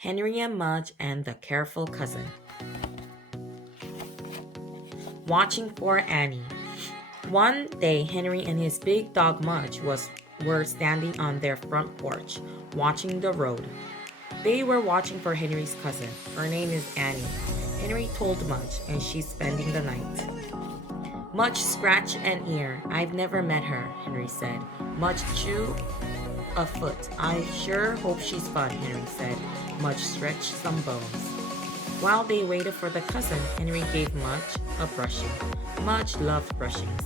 Henry and Mudge and the Careful Cousin. Watching for Annie. One day, Henry and his big dog Mudge were standing on their front porch, watching the road. They were watching for Henry's cousin. Her name is Annie. Henry told Mudge, and she's spending the night. Mudge scratched an ear. I've never met her, Henry said. Mudge chewed a foot. I sure hope she's fun, Henry said. Mudge stretched some bones. While they waited for the cousin, Henry gave Mudge a brushing. Mudge loved brushings.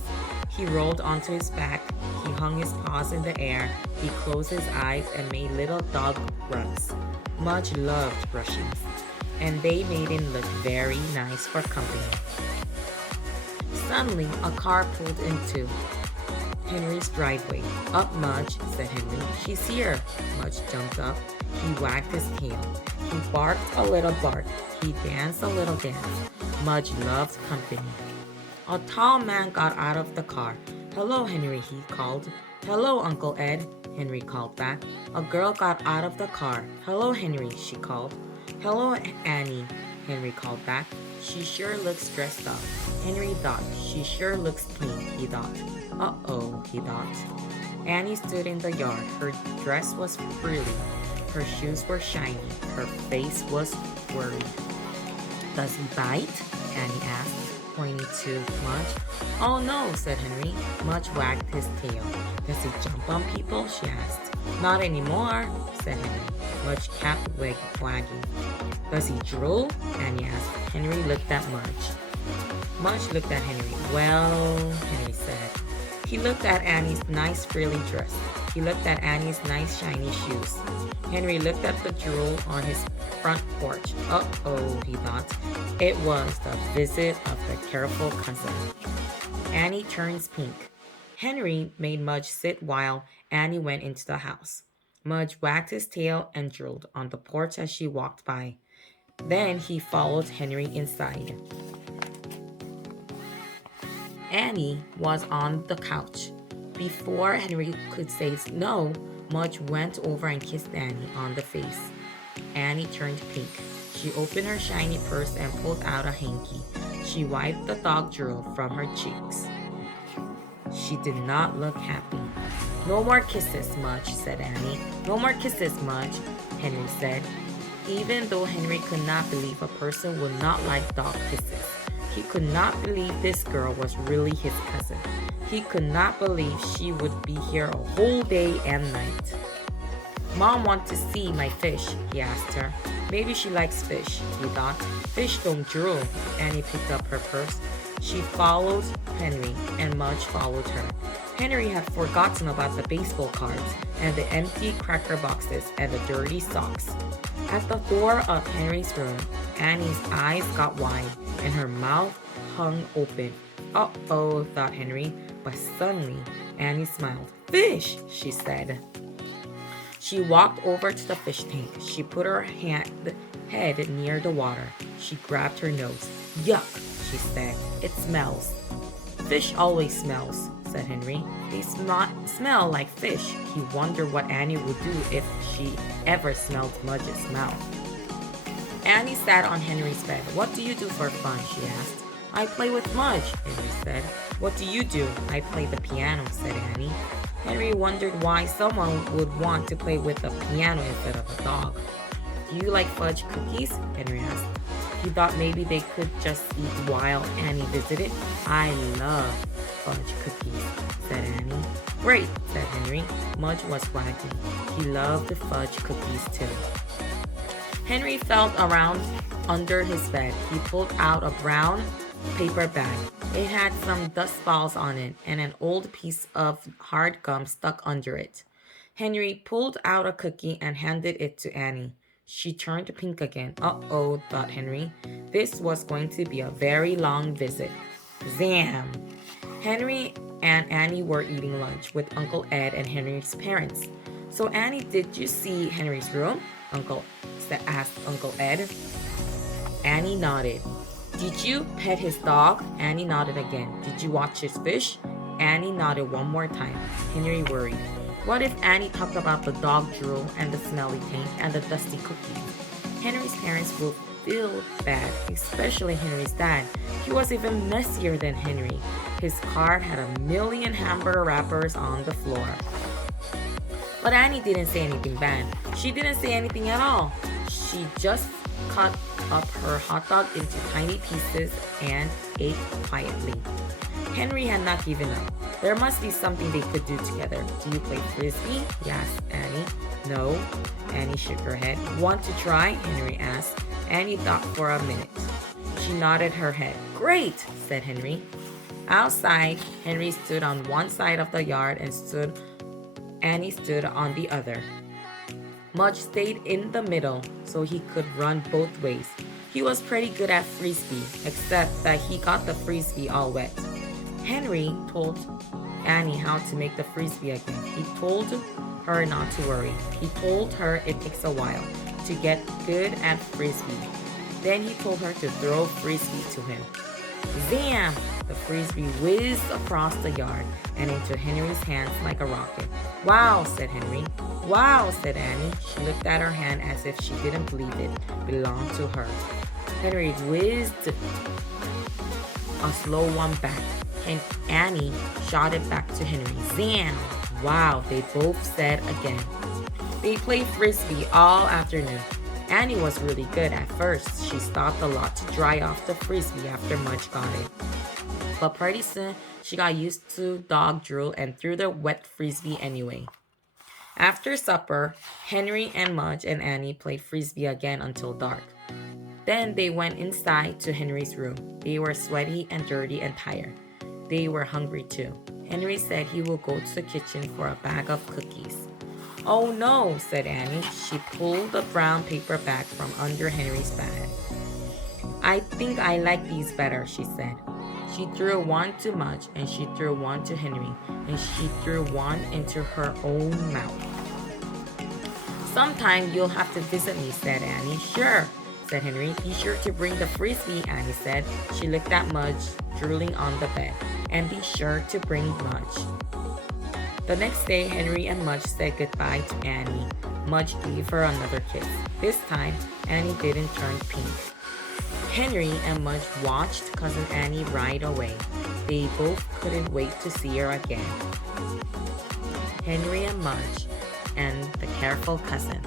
He rolled onto his back. He hung his paws in the air. He closed his eyes and made little dog grunts. Mudge loved brushings, and they made him look very nice for company. Suddenly, a car pulled into Henry's driveway. Up, Mudge, said Henry. She's here. Mudge jumped up. He wagged his tail. He barked a little bark. He danced a little dance. Mudge loved company. A tall man got out of the car. Hello, Henry, he called. Hello, Uncle Ed, Henry called back. A girl got out of the car. Hello, Henry, she called. Hello, Annie, Henry called back. She sure looks dressed up. Henry thought, she sure looks clean, he thought. Uh-oh, he thought. Annie stood in the yard. Her dress was frilly. Her shoes were shiny. Her face was worried. Does he bite? Annie asked, pointing to Mudge. Oh no, said Henry. Mudge wagged his tail. Does he jump on people? She asked. Not anymore, said Henry. Mudge kept wagging. Does he drool? Annie asked. Henry looked at Mudge. Mudge looked at Henry. Well, Henry said. He looked at Annie's nice frilly dress. He looked at Annie's nice shiny shoes. Henry looked at the drool on his front porch. Uh-oh, he thought. It was the visit of the careful cousin. Annie turns pink. Henry made Mudge sit while Annie went into the house. Mudge wagged his tail and drooled on the porch as she walked by. Then he followed Henry inside. Annie was on the couch. Before Henry could say no, Mudge went over and kissed Annie on the face. Annie turned pink. She opened her shiny purse and pulled out a hanky. She wiped the dog drool from her cheeks. She did not look happy. No more kisses, Mudge, said Annie. No more kisses, Mudge, Henry said. Even though Henry could not believe a person would not like dog kisses, he could not believe this girl was really his cousin. He could not believe she would be here a whole day and night. Mom wants to see my fish, he asked her. Maybe she likes fish, he thought. Fish don't drool. Annie picked up her purse. She followed Henry, and Mudge followed her. Henry had forgotten about the baseball cards and the empty cracker boxes and the dirty socks. At the door of Henry's room, Annie's eyes got wide and her mouth hung open. Uh-oh, thought Henry, but suddenly Annie smiled. Fish, she said. She walked over to the fish tank. She put her head near the water. She grabbed her nose. Yuck, she said. It smells. Fish always smells, said Henry. They smell like fish. He wondered what Annie would do if she ever smelled Mudge's mouth. Annie sat on Henry's bed. What do you do for fun? She asked. I play with Mudge, Henry said. What do you do? I play the piano, said Annie. Henry wondered why someone would want to play with a piano instead of a dog. Do you like fudge cookies? Henry asked. He thought maybe they could just eat while Annie visited. I love fudge cookies, said Annie. Great, said Henry. Mudge was wagging. He loved the fudge cookies too. Henry felt around under his bed. He pulled out a brown paper bag. It had some dust balls on it and an old piece of hard gum stuck under it. Henry pulled out a cookie and handed it to Annie. She turned pink again. Uh-oh, thought Henry. This was going to be a very long visit. Zam! Henry and Annie were eating lunch with Uncle Ed and Henry's parents. So Annie, did you see Henry's room? Asked Uncle Ed. Annie nodded. Did you pet his dog? Annie nodded again. Did you watch his fish? Annie nodded one more time. Henry worried. What if Annie talked about the dog drool and the smelly tank and the dusty cookies? Henry's parents will feel bad, especially Henry's dad. He was even messier than Henry. His car had a million hamburger wrappers on the floor. But Annie didn't say anything bad. She didn't say anything at all. She just cut up her hot dog into tiny pieces and ate quietly. Henry had not given up. There must be something they could do together. Do you play frisbee? He asked Annie. No. Annie shook her head. Want to try? Henry asked. Annie thought for a minute. She nodded her head. Great, said Henry. Outside, Henry stood on one side of the yard and Annie stood on the other. Mudge stayed in the middle so he could run both ways. He was pretty good at frisbee, except that he got the frisbee all wet. Henry told Annie how to make the frisbee again. He told her not to worry. He told her it takes a while to get good at frisbee. Then he told her to throw frisbee to him. Zam! The frisbee whizzed across the yard and into Henry's hands like a rocket. Wow, said Henry. Wow, said Annie. She looked at her hand as if she didn't believe it belonged to her. Henry whizzed a slow one back, and Annie shot it back to Henry. Zam! Wow, they both said again. They played frisbee all afternoon. Annie was really good at first. She stopped a lot to dry off the frisbee after Mudge got it. But pretty soon, she got used to dog drool and threw the wet frisbee anyway. After supper, Henry and Mudge and Annie played frisbee again until dark. Then they went inside to Henry's room. They were sweaty and dirty and tired. They were hungry too. Henry said he will go to the kitchen for a bag of cookies. Oh no, said Annie. She pulled the brown paper bag from under Henry's bag. I think I like these better, she said. She threw one to Mudge and she threw one to Henry and she threw one into her own mouth. Sometime you'll have to visit me, said Annie. Sure, said Henry. Be sure to bring the frisbee, Annie said. She looked at Mudge drooling on the bed. And be sure to bring Mudge. The next day, Henry and Mudge said goodbye to Annie. Mudge gave her another kiss. This time, Annie didn't turn pink. Henry and Mudge watched Cousin Annie ride away. They both couldn't wait to see her again. Henry and Mudge and the careful cousin.